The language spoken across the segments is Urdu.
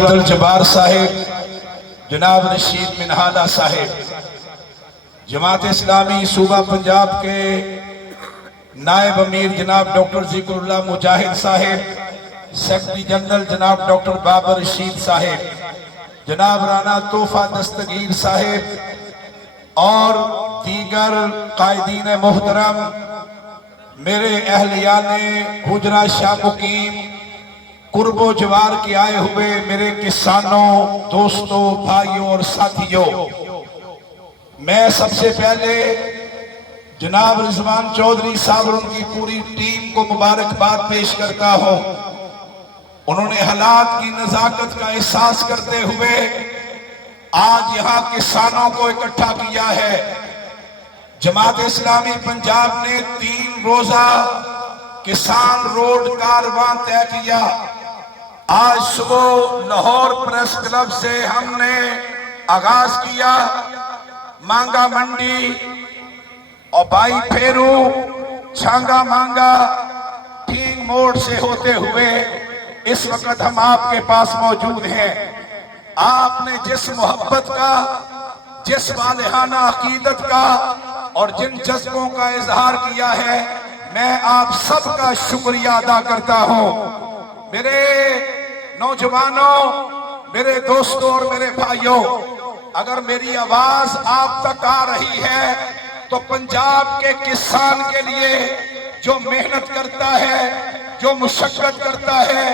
عبدالجبار صاحب، جناب رشید منہالہ صاحب، جماعت اسلامی صوبہ پنجاب کے نائب امیر جناب ڈاکٹر ذکر اللہ مجاہد صاحب، سیکرٹری جنرل جناب ڈاکٹر بابر رشید صاحب، جناب رانا توفہ دستگیر صاحب اور دیگر قائدین محترم، میرے اہلیان حجرہ شاہ مقیم، قرب و جوار کے آئے ہوئے میرے کسانوں، دوستوں، بھائیوں اور ساتھیوں، میں سب سے پہلے جناب رضوان چودھری صاحب اور ان کی پوری ٹیم کو مبارکباد پیش کرتا ہوں۔ انہوں نے حالات کی نزاکت کا احساس کرتے ہوئے آج یہاں کسانوں کو اکٹھا کیا ہے۔ جماعت اسلامی پنجاب نے 3 روزہ کسان روڈ کارواں طے کیا۔ آج صبح لاہور پریس کلب سے ہم نے آغاز کیا، مانگا منڈی اور بائی پھیرو، چھانگا مانگا، ٹھینگ موڑ سے ہوتے ہوئے اس وقت ہم آپ کے پاس موجود ہیں۔ آپ نے جس محبت کا، جس والہانہ عقیدت کا اور جن جذبوں کا اظہار کیا ہے، میں آپ سب کا شکریہ ادا کرتا ہوں۔ میرے نوجوانوں، میرے دوستوں اور میرے بھائیوں، اگر میری آواز آپ تک آ رہی ہے تو پنجاب کے کسان کے لیے جو محنت کرتا ہے، جو مشقت کرتا ہے،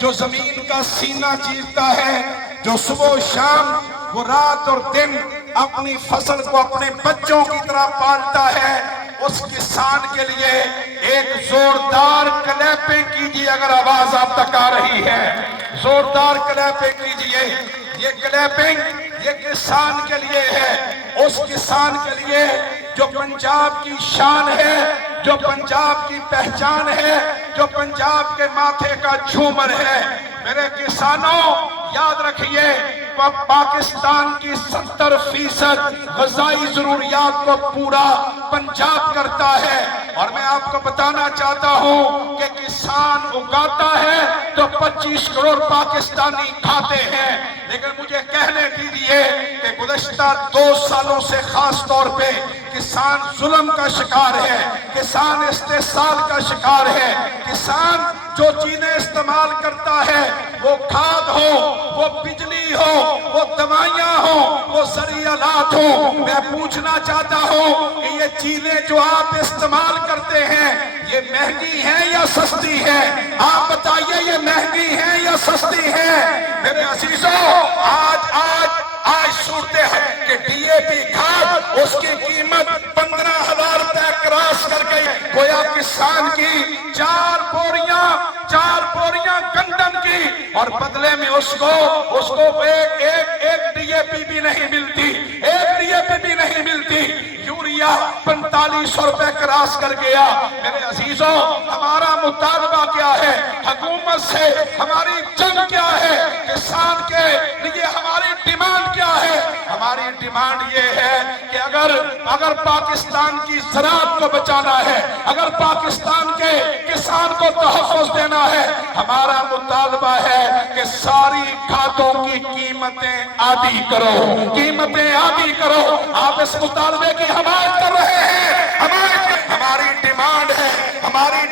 جو زمین کا سینہ چیرتا ہے، جو صبح و شام وہ رات اور دن اپنی فصل کو اپنے بچوں کی طرح پالتا ہے، اس کسان کے لیے ایک زوردار کلیپنگ کیجئے اگر آواز آپ تک آ رہی ہے۔ زوردار کلیپنگ کیجئے۔ یہ کلیپنگ یہ کسان کے لیے ہے، اس کسان کے لیے جو پنجاب کی شان ہے، جو پنجاب کی پہچان ہے، جو پنجاب کے ماتھے کا جھومر ہے۔ میرے کسانوں، یاد رکھیے، پاکستان کی 70% غذائی ضروریات کو پورا پنجاب کرتا ہے، اور میں آپ کو بتانا چاہتا ہوں کہ کسان اگاتا ہے تو 25 کروڑ پاکستانی کھاتے ہیں۔ لیکن مجھے کہنے دیجیے کہ گزشتہ 2 سالوں سے خاص طور پہ کسان ظلم کا شکار ہے، کسان استحصال کا شکار ہے۔ کسان جو چیزیں استعمال کرتا ہے، وہ کھاد ہو، وہ بجلی ہو، وہ دوائیاں ہوں، وہ زرعی آلات ہوں، میں پوچھنا چاہتا ہوں کہ یہ چیزیں جو آپ استعمال کرتے ہیں، یہ مہنگی ہیں یا سستی ہیں؟ آپ بتائیے، یہ مہنگی ہیں یا سستی ہیں؟ میرے عزیزوں، آج صورتیں ہیں کہ ڈی اے پی کھاد اس کی قیمت 15,000 روپے کراس کر گئی۔ گویا کسان کی 4 بوریاں گندم کی، اور بدلے میں اس کو ایک ڈی اے پی بھی نہیں ملتی، ایک ڈی اے پی بھی نہیں ملتی۔ یوریا 4500 روپے کراس کر گیا۔ میرے عزیزوں، ہمارا مطالبہ کیا ہے؟ حکومت سے ہماری جنگ کیا ہے؟ کسان کے لیے ہماری ڈیمانڈ کیا ہے؟ ہماری ڈیمانڈ یہ ہے کہ اگر پاکستان کی زراعت کو بچانا ہے، اگر پاکستان کے کسان کو تحفظ دینا ہے، ہمارا مطالبہ ہے کہ ساری کھادوں کی قیمتیں عادی کرو، قیمتیں عادی کرو۔ آپ اس مطالبے کی حمایت کر رہے ہیں؟ ہماری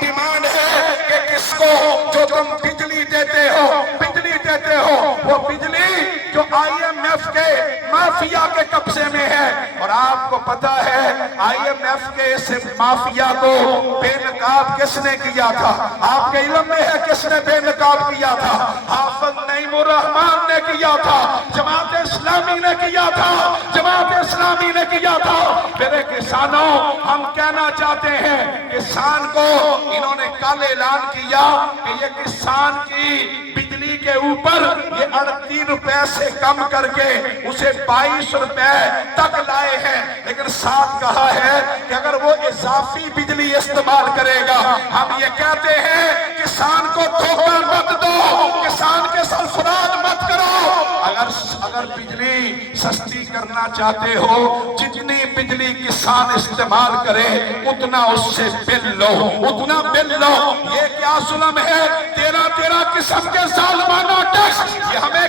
ڈیمانڈ ہے کہ کس کو جو تم بجلی دیتے ہو وہ بجلی جو آئی ایم ایف کے مافیا کے قبضے میں ہے، اور آپ کو پتا ہے آئی ایم ایف کے اس مافیا کو بے نقاب کس نے کیا تھا؟ آپ کے علم میں ہے کس نے بے نقاب کیا تھا؟ حافظ نعیم الرحمن نے کیا تھا، جماعت اسلامی نے کیا تھا، جماعت اسلامی نے کیا تھا۔ میرے کسانوں، ہم کہنا چاہتے ہیں کسان کو، انہوں نے کل اعلان کیا کہ یہ کسان کی بجلی کے اوپر یہ 38 روپے سے کم کر کے اسے 22 روپے تک لائے ہیں، لیکن ساتھ کہا ہے کہ اگر وہ اضافی بجلی استعمال کرے گا، ہم یہ کہتے ہیں کسان کو دھوکہ مت دو، کسان کے سرفراز مت کرو۔ اگر بجلی سستی کرنا چاہتے ہو، جتنی بجلی کسان استعمال کرے اتنا اس سے بل لو، اتنا بل لو۔ یہ کیا ظلم ہے؟ 13 قسم کے ظالمانہ ٹیکس، یہ ہمیں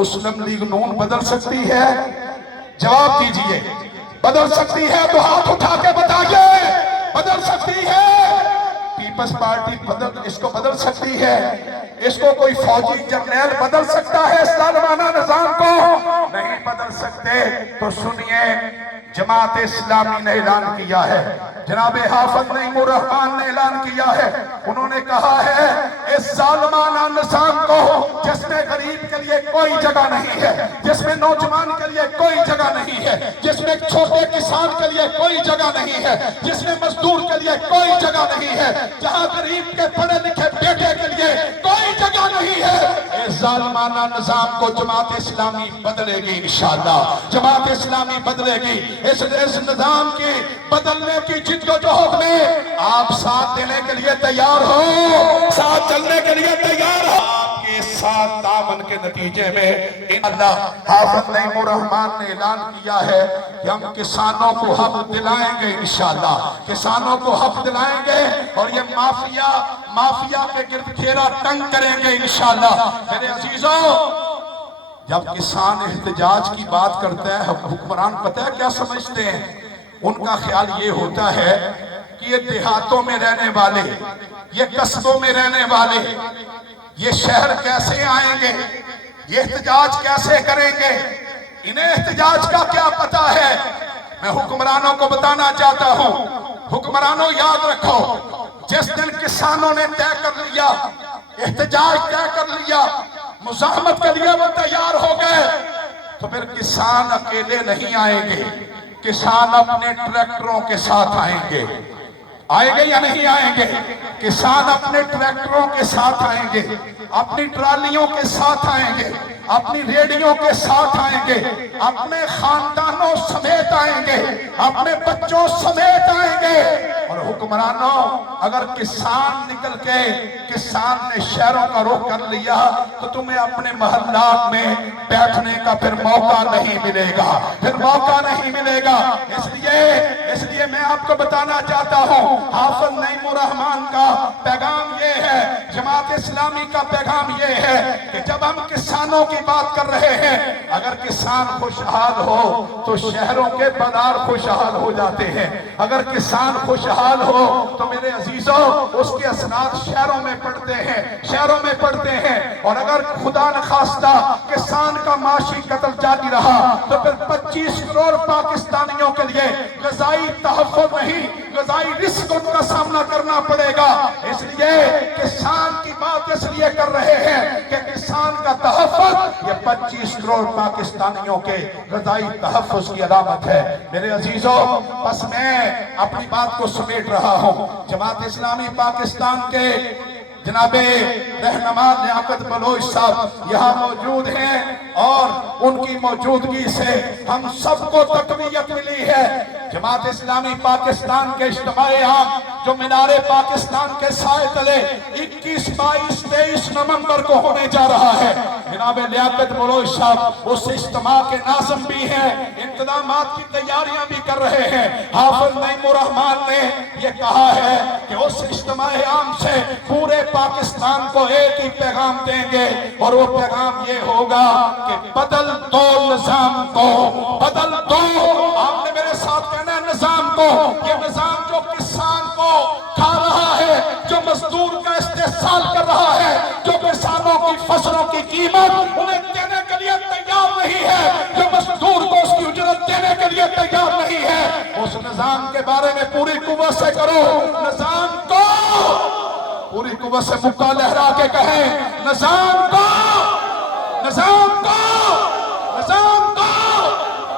مسلم لیگ نون بدل سکتی ہے؟ جواب دیجئے۔ بدل سکتی ہے تو ہاتھ اٹھا کے بتائیے۔ بدل سکتی ہے؟ پیپلز پارٹی اس کو بدل سکتی ہے؟ اس کو کوئی فوجی جرنیل بدل سکتا ہے اس ظالمانہ نظام کو؟ نہیں بدل سکتے۔ تو سنیے، جماعت اسلامی نے اعلان کیا ہے، جناب حافظ نعیم الرحمن نے اعلان کیا ہے، انہوں نے کہا ہے اس ظالمانہ نظام کو جس میں غریب کے لیے کوئی جگہ نہیں ہے، جس میں نوجوان کے لیے کوئی جگہ نہیں ہے، جس میں چھوٹے کسان کے لیے کوئی جگہ نہیں ہے، جس میں مزدور کے لیے کوئی جگہ نہیں ہے، جہاں غریب کے پڑھے لکھے بیٹے کے لیے کوئی جگہ نہیں ہے، اس ظالمانہ نظام کو جماعت اسلامی بدلے گی انشاءاللہ۔ جماعت اسلامی بدلے گی۔ اس نظام کی بدلنے کی جدوجہد میں آپ ساتھ دینے کے لیے تیار ہو، ساتھ چلنے کے لیے تیار ہو۔ آپ کے ساتھ تعاون کے نتیجے میں اللہ حافظ نعیم الرحمن نے اعلان کیا ہے کہ ہم کسانوں کو حق دلائیں گے انشاءاللہ، کسانوں کو حق دلائیں گے اور یہ مافیا کے گرد گھیرا تنگ کریں گے انشاءاللہ۔ میرے عزیزوں، جب کسان احتجاج کی بات کرتا ہے، حکمران پتہ ہے کیا سمجھتے ہیں؟ ان کا خیال یہ ہوتا ہے کہ یہ دیہاتوں میں رہنے والے، یہ قصبوں میں رہنے والے، یہ شہر کیسے آئیں گے، یہ احتجاج کیسے کریں گے، انہیں احتجاج کا کیا پتہ ہے؟ میں حکمرانوں کو بتانا چاہتا ہوں، حکمرانوں یاد رکھو، جس دن کسانوں نے طے کر لیا، احتجاج طے کر لیا، مزاحمت کے لیے وہ تیار ہو گئے، تو پھر کسان اکیلے نہیں آئیں گے، کسان اپنے ٹریکٹروں کے ساتھ آئیں گے۔ آئیں گے یا نہیں آئیں گے؟ کسان اپنے ٹریکٹروں کے ساتھ آئیں گے، اپنی ٹرالیوں کے ساتھ آئیں گے، اپنی ریڈیوں کے ساتھ آئیں گے، اپنے خاندانوں سمیت آئیں گے، اپنے بچوں سمیت آئیں گے۔ اور حکمرانوں، اگر کسان نکل کے کسان نے شہروں کا رخ کر لیا تو تمہیں اپنے محلات میں بیٹھنے کا پھر موقع نہیں ملے گا، پھر موقع نہیں ملے گا۔ اس لیے میں آپ کو بتانا چاہتا ہوں، حافظ نعیم الرحمن کا پیغام یہ ہے، جماعت اسلامی کا پیغام یہ ہے کہ جب ہم کسانوں کی بات کر رہے ہیں، اگر کسان خوشحال ہو تو شہروں کے بازار خوشحال ہو جاتے ہیں۔ اگر کسان خوشحال ہو تو میرے عزیزوں اس کے اثرات شہروں میں پڑتے ہیں، اور اگر خدا نخواستہ کسان کا معاشی قتل جاری رہا تو پھر 25 کروڑ پاکستانیوں کے لیے غذائی تحفظ نہیں، غذائی رزق ان کا سامنا کرنا پڑے گا۔ اس لیے کسان کی بات اس لیے کر رہے ہیں کہ کسان کا تحفظ یہ 25 کروڑ پاکستانیوں کے غذائی تحفظ کی علامت ہے۔ میرے عزیزوں، بس میں اپنی بات کو سمیٹ رہا ہوں۔ جماعت اسلامی پاکستان کے جناب رہنما لیاقت بلوچ صاحب یہاں موجود ہیں، اور ان کی موجودگی سے ہم سب کو تقویت ملی ہے۔ جماعت اسلامی پاکستان کے اجتماع عام جو مینار پاکستان کے سائے تلے 21، 22، 23 نومبر کو ہونے جا رہا ہے، جناب لیاقت بلوچ صاحب اس اجتماع کے ناظم بھی ہیں، انتظامات کی تیاریاں بھی کر رہے ہیں۔ حافظ نعیم الرحمن نے یہ کہا ہے کہ اس اجتماع عام سے پورے پاکستان کو ایک ہی پیغام دیں گے، اور وہ پیغام یہ ہوگا کہ بدل دو نظام کو، بدل دو۔ آپ نے میرے ساتھ کہنا ہے نظام کو، یہ نظام جو کسان کو کھا رہا ہے، جو مزدور کا استحصال کر رہا ہے، جو کسانوں کی فصلوں کی قیمت انہیں دینے کے لیے تیار نہیں ہے، جو مزدور کو اس کی اجرت دینے کے لیے تیار نہیں ہے، اس نظام کے بارے میں پوری قوت سے کرو، نظام کو پوری قوت سے مکہ لہرا کے کہیں، نظام کو، نظام کو، نظام کو۔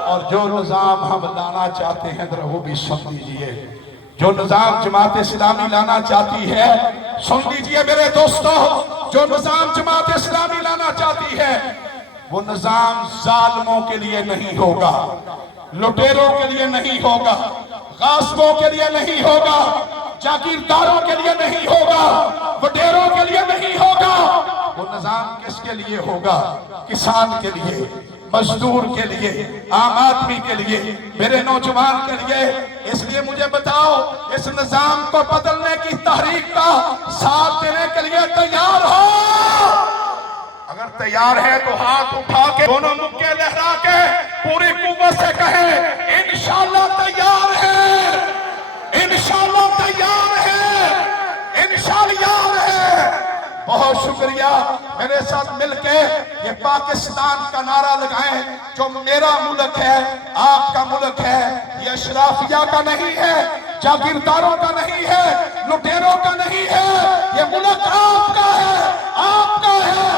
اور جو نظام ہم لانا چاہتے ہیں ذرا وہ بھی سن لیجئے، جو نظام جماعت اسلامی لانا چاہتی ہے سن لیجئے میرے دوستو، جو نظام جماعت اسلامی لانا چاہتی ہے وہ نظام ظالموں کے لیے نہیں ہوگا، لٹیروں کے لیے نہیں ہوگا، غاصبوں کے لیے نہیں ہوگا، جاگیرداروں کے لیے نہیں ہوگا، وڈیروں کے لیے نہیں ہوگا۔ وہ نظام کس کے لیے ہوگا؟ کسان کے لیے، مزدور کے لیے، عام آدمی کے لیے، میرے نوجوان کے لیے۔ اس لیے مجھے بتاؤ، اس نظام کو بدلنے کی تحریک کا ساتھ دینے کے لیے تیار ہو؟ اگر تیار ہے تو ہاتھ اٹھا کے دونوں مکے لہرا کے پوری قوت سے کہیں انشاءاللہ تیار ہے، انشاءاللہ تیار ہے، انشاءاللہ تیار ہے۔ بہت شکریہ، میرے ساتھ مل کے یہ پاکستان کا نعرہ لگائیں، جو میرا ملک ہے، آپ کا ملک ہے، یہ اشرافیہ کا نہیں ہے، جاگیرداروں کا نہیں ہے، لٹیروں کا نہیں ہے، یہ ملک آپ کا ہے، آپ کا ہے،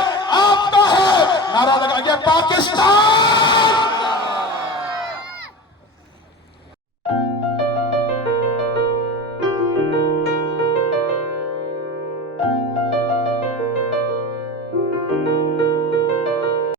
آپ کا ہے۔ نعرہ لگائیے پاکستان